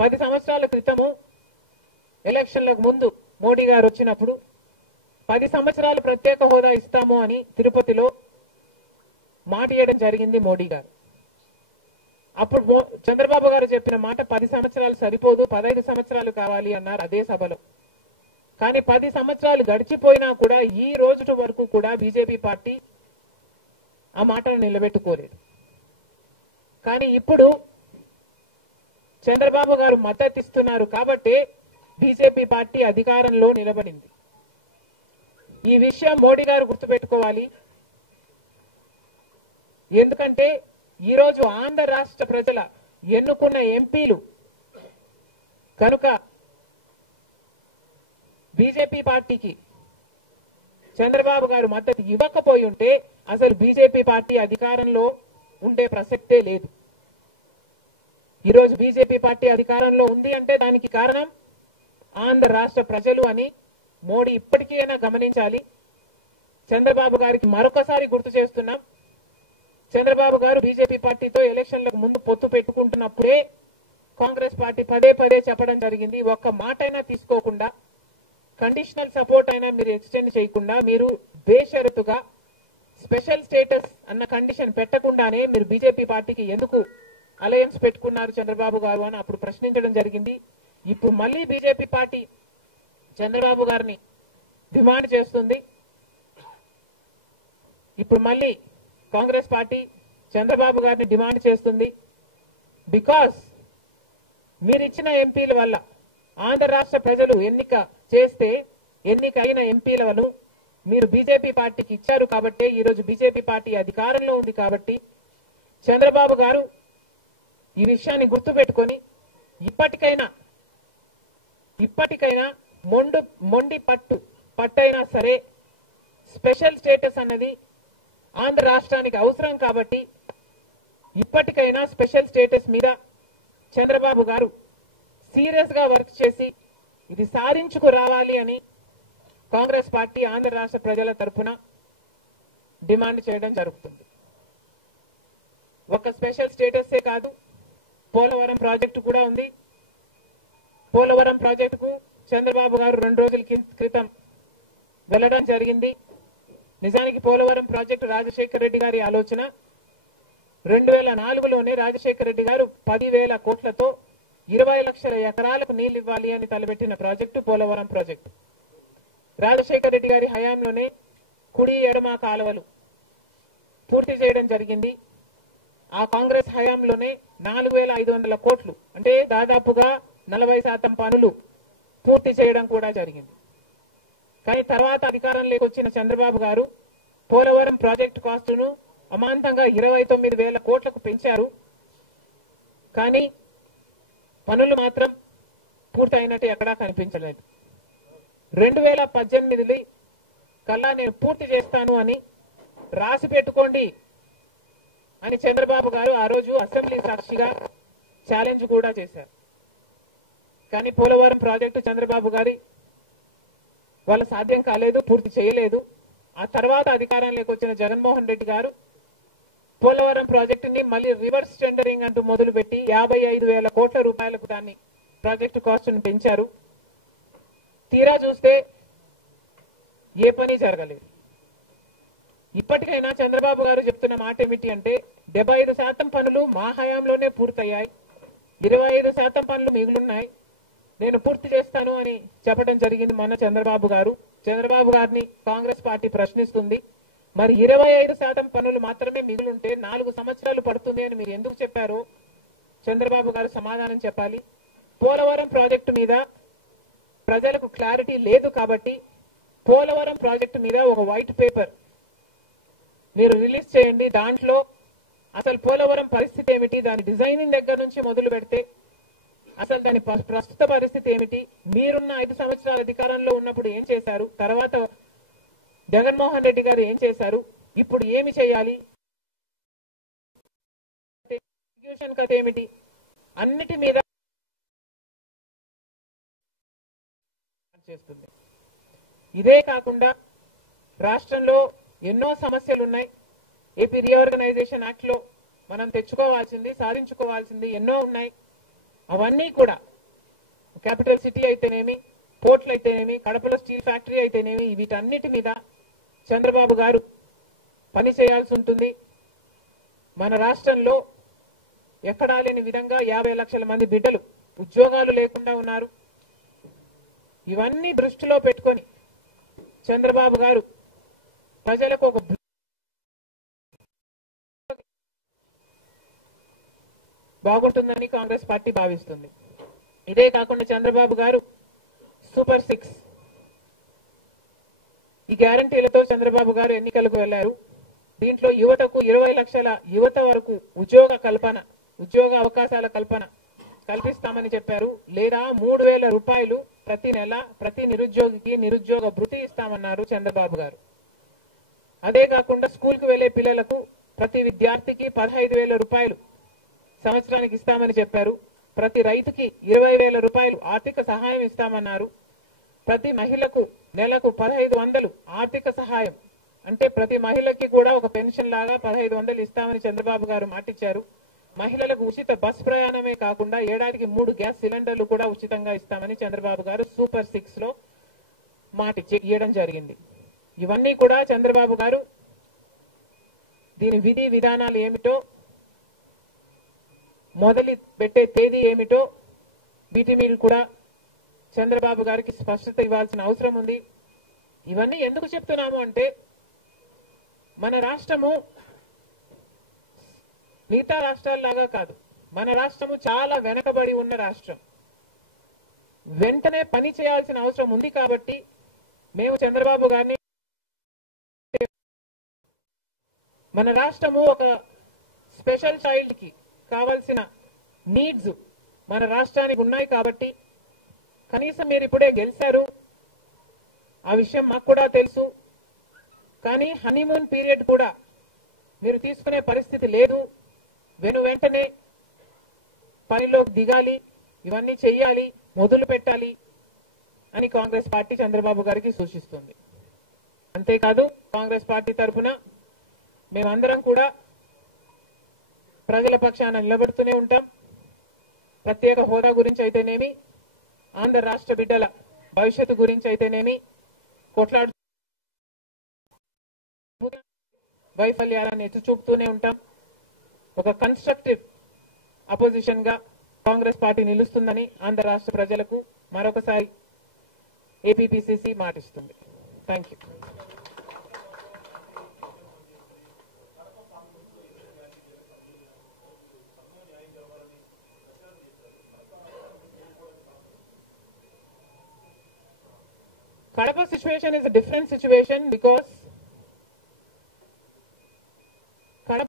10 సంవత్సరాల క్రితము ఎలక్షన్లకు ముందు మోడీ గారు వచ్చినప్పుడు 10 సంవత్సరాలు ప్రత్యేక హోదా ఇస్తాము అని తిరుపతిలో మాట ఇవ్వడం జరిగింది మోడీ గారు. అప్పుడు చంద్రబాబు గారు చెప్పిన మాట 10 సంవత్సరాలు సరిపోదు, 15 సంవత్సరాలు కావాలి అన్నారు అదే సభలో. కానీ 10 సంవత్సరాలు గడిచిపోయినా కూడా ఈ రోజు వరకు కూడా బీజేపీ పార్టీ ఆ మాటను నిలబెట్టుకోలేదు. కానీ ఇప్పుడు చంద్రబాబు గారు మద్దతు ఇస్తున్నారు కాబట్టి బీజేపీ పార్టీ అధికారంలో నిలబడింది. ఈ విషయం మోడీ గారు గుర్తుపెట్టుకోవాలి. ఎందుకంటే ఈరోజు ఆంధ్ర రాష్ట్ర ప్రజల ఎన్నుకున్న ఎంపీలు కనుక బీజేపీ పార్టీకి చంద్రబాబు గారు మద్దతు ఇవ్వకపోయి ఉంటే అసలు బీజేపీ పార్టీ అధికారంలో ఉండే ప్రసక్తే లేదు. ఈరోజు బీజేపీ పార్టీ అధికారంలో ఉంది అంటే దానికి కారణం ఆంధ్ర రాష్ట్ర ప్రజలు అని మోడీ ఇప్పటికైనా గమనించాలి. చంద్రబాబు గారికి మరొకసారి గుర్తు చేస్తున్నాం, చంద్రబాబు గారు బీజేపీ పార్టీతో ఎలక్షన్లకు ముందు పొత్తు పెట్టుకుంటున్నప్పుడే కాంగ్రెస్ పార్టీ పదే పదే చెప్పడం జరిగింది, ఒక్క మాట అయినా తీసుకోకుండా, కండిషనల్ సపోర్ట్ అయినా మీరు ఎక్స్టెండ్ చేయకుండా, మీరు బేషరతుగా స్పెషల్ స్టేటస్ అన్న కండిషన్ పెట్టకుండానే మీరు బీజేపీ పార్టీకి ఎందుకు అలయన్స్ పెట్టుకున్నారు చంద్రబాబు గారు అని అప్పుడు ప్రశ్నించడం జరిగింది. ఇప్పుడు మళ్ళీ బీజేపీ పార్టీ చంద్రబాబు గారిని డిమాండ్ చేస్తుంది. ఇప్పుడు మళ్ళీ కాంగ్రెస్ పార్టీ చంద్రబాబు గారిని డిమాండ్ చేస్తుంది. బికాస్ మీరిచ్చిన ఎంపీల వల్ల ఆంధ్ర రాష్ట్ర ప్రజలు ఎన్నికైన ఎంపీలను మీరు బీజేపీ పార్టీకి ఇచ్చారు కాబట్టి ఈరోజు బీజేపీ పార్టీ అధికారంలో ఉంది కాబట్టి చంద్రబాబు గారు ఈ విషయాన్ని గుర్తుపెట్టుకొని ఇప్పటికైనా మొండి పట్టైనా సరే స్పెషల్ స్టేటస్ అన్నది ఆంధ్ర రాష్ట్రానికి అవసరం కాబట్టి ఇప్పటికైనా స్పెషల్ స్టేటస్ మీద చంద్రబాబు గారు సీరియస్ గా వర్క్ చేసి ఇది సాధించుకు రావాలి అని కాంగ్రెస్ పార్టీ ఆంధ్ర రాష్ట్ర ప్రజల తరఫున డిమాండ్ చేయడం జరుగుతుంది. ఒక స్పెషల్ స్టేటసే కాదు, పోలవరం ప్రాజెక్టు కూడా ఉంది. పోలవరం ప్రాజెక్టుకు చంద్రబాబు గారు 2 రోజుల క్రితం వెళ్లడం జరిగింది. నిజానికి పోలవరం ప్రాజెక్టు రాజశేఖర రెడ్డి గారి ఆలోచన. 2004లోనే రాజశేఖర రెడ్డి గారు 10,000 కోట్లతో 20 లక్షల ఎకరాలకు నీళ్లు ఇవ్వాలి అని తలపెట్టిన ప్రాజెక్టు పోలవరం ప్రాజెక్టు. రాజశేఖర రెడ్డి గారి హయాంలోనే కుడి ఎడమ కాలువలు పూర్తి చేయడం జరిగింది. ఆ కాంగ్రెస్ హయాంలోనే 4,500 కోట్లు అంటే దాదాపుగా 40% పనులు పూర్తి చేయడం కూడా జరిగింది. కానీ తర్వాత అధికారంలోకి వచ్చిన చంద్రబాబు గారు పోలవరం ప్రాజెక్టు కాస్టును అమాంతంగా 29,000 కోట్లకు పెంచారు. కానీ పనులు మాత్రం పూర్తయినట్టు ఎక్కడా కనిపించలేదు. 2018 కల్లా నేను పూర్తి చేస్తాను అని రాసి పెట్టుకోండి అని చంద్రబాబు గారు ఆ రోజు అసెంబ్లీ సాక్షిగా ఛాలెంజ్ కూడా చేశారు. కానీ పోలవరం ప్రాజెక్టు చంద్రబాబు గారి వాళ్ళ సాధ్యం కాలేదు, పూర్తి చేయలేదు. ఆ తర్వాత అధికారంలోకి వచ్చిన జగన్మోహన్ రెడ్డి గారు పోలవరం ప్రాజెక్టుని మళ్ళీ రివర్స్ టెండరింగ్ అంటూ మొదలుపెట్టి 55,000 కోట్ల రూపాయలకు దాన్ని ప్రాజెక్టు కాస్ట్ను పెంచారు. తీరా చూస్తే ఏ పని జరగలేదు. ఇప్పటికైనా చంద్రబాబు గారు చెప్తున్న మాట ఏమిటి అంటే 75% పనులు మా హయాంలోనే పూర్తయ్యాయి, 25% పనులు మిగులున్నాయి, నేను పూర్తి చేస్తాను అని చెప్పడం జరిగింది మొన్న చంద్రబాబు గారు. చంద్రబాబు గారిని కాంగ్రెస్ పార్టీ ప్రశ్నిస్తుంది, మరి 25% పనులు మాత్రమే మిగులుంటే 4 సంవత్సరాలు పడుతుంది అని మీరు ఎందుకు చెప్పారో చంద్రబాబు గారు సమాధానం చెప్పాలి. పోలవరం ప్రాజెక్టు మీద ప్రజలకు క్లారిటీ లేదు కాబట్టి పోలవరం ప్రాజెక్టు మీద ఒక వైట్ పేపర్ మీరు రిలీజ్ చేయండి. దాంట్లో అసలు పోలవరం పరిస్థితి ఏమిటి, దాని డిజైనింగ్ దగ్గర నుంచి మొదలు పెడితే అసలు దాని ప్రస్తుత పరిస్థితి ఏమిటి, మీరున్న 5 సంవత్సరాల అధికారంలో ఉన్నప్పుడు ఏం చేశారు, తర్వాత జగన్మోహన్ రెడ్డి గారు ఏం చేశారు, ఇప్పుడు ఏమి చేయాలి, ఎగ్జిక్యూషన్ కథ ఏమిటి, అన్నిటి మీద చేస్తుంది. ఇదే కాకుండా రాష్ట్రంలో ఎన్నో సమస్యలు ఉన్నాయి. ఏపీ రీఆర్గనైజేషన్ యాక్ట్ లో మనం తెచ్చుకోవాల్సింది, సాధించుకోవాల్సింది ఎన్నో ఉన్నాయి. అవన్నీ కూడా క్యాపిటల్ సిటీ అయితేనేమి, పోర్ట్లు అయితేనేమి, కడపలో స్టీల్ ఫ్యాక్టరీ అయితేనేమి, వీటన్నిటి మీద చంద్రబాబు గారు పని చేయాల్సి ఉంటుంది. మన రాష్ట్రంలో ఎక్కడా లేని విధంగా 50 లక్షల మంది బిడ్డలు ఉద్యోగాలు లేకుండా ఉన్నారు. ఇవన్నీ దృష్టిలో పెట్టుకొని చంద్రబాబు గారు ప్రజలకు ఒక బాగుంటుందని కాంగ్రెస్ పార్టీ భావిస్తుంది. ఇదే కాకుండా చంద్రబాబు గారు సూపర్ 6 ఈ గ్యారంటీలతో చంద్రబాబు గారు ఎన్నికలకు వెళ్లారు. దీంట్లో యువతకు 20 లక్షల యువత వరకు ఉద్యోగ అవకాశాల కల్పన కల్పిస్తామని చెప్పారు. లేదా 3,000 రూపాయలు ప్రతి నెల ప్రతి నిరుద్యోగికి నిరుద్యోగ భృతి ఇస్తామన్నారు చంద్రబాబు గారు. అదే కాకుండా స్కూల్కి వెళ్లే పిల్లలకు ప్రతి విద్యార్థికి 15,000 రూపాయలు సంవత్సరానికి ఇస్తామని చెప్పారు. ప్రతి రైతుకి 20,000 రూపాయలు ఆర్థిక సహాయం ఇస్తామన్నారు. ప్రతి మహిళకు నెలకు 1,500 ఆర్థిక సహాయం, అంటే ప్రతి మహిళకి కూడా ఒక పెన్షన్ లాగా 1,500 ఇస్తామని చంద్రబాబు గారు మాటిచ్చారు. మహిళలకు ఉచిత బస్ ప్రయాణమే కాకుండా ఏడాదికి 3 గ్యాస్ సిలిండర్లు కూడా ఉచితంగా ఇస్తామని చంద్రబాబు గారు సూపర్ 6 లో ఇవ్వడం జరిగింది. ఇవన్నీ కూడా చంద్రబాబు గారు దీని విధి విధానాలు ఏమిటో, మొదలు పెట్టే తేదీ ఏమిటో వీటి మీద కూడా చంద్రబాబు గారికి స్పష్టత ఇవ్వాల్సిన అవసరం ఉంది. ఇవన్నీ ఎందుకు చెప్తున్నాము అంటే మన రాష్ట్రము మిగతా రాష్ట్రాల్లాగా కాదు. మన రాష్ట్రము చాలా వెనకబడి ఉన్న రాష్ట్రం. వెంటనే పని చేయాల్సిన అవసరం ఉంది కాబట్టి మేము చంద్రబాబు గారిని, మన రాష్ట్రము ఒక స్పెషల్ చైల్డ్ కి కావాల్సిన నీడ్స్ మన రాష్ట్రానికి ఉన్నాయి కాబట్టి, కనీసం మీరు ఇప్పుడే గెలిచారు, ఆ విషయం మాకు కూడా తెలుసు. కానీ హనీమూన్ పీరియడ్ కూడా మీరు తీసుకునే పరిస్థితి లేదు. వెంటనే పనిలోకి దిగాలి, ఇవన్నీ చెయ్యాలి, మొదలు పెట్టాలి అని కాంగ్రెస్ పార్టీ చంద్రబాబు గారికి సూచిస్తుంది. అంతేకాదు కాంగ్రెస్ పార్టీ తరఫున మేమందరం కూడా ప్రజల పక్షాన నిలబడుతూనే ఉంటాం. ప్రత్యేక హోదా గురించి అయితేనేమి, ఆంధ్ర రాష్ట్ర బిడ్డల భవిష్యత్తు గురించి అయితేనేమి కొట్లాడు వైఫల్యాలను ఎత్తి చూపుతూనే ఉంటాం. ఒక కన్స్ట్రక్టివ్ అపోజిషన్ గా కాంగ్రెస్ పార్టీ నిలుస్తుందని ఆంధ్ర రాష్ట్ర ప్రజలకు మరొకసారి ఏపీపీసీసీ మాటిస్తుంది. Thank you. Kadapa situation is a different situation because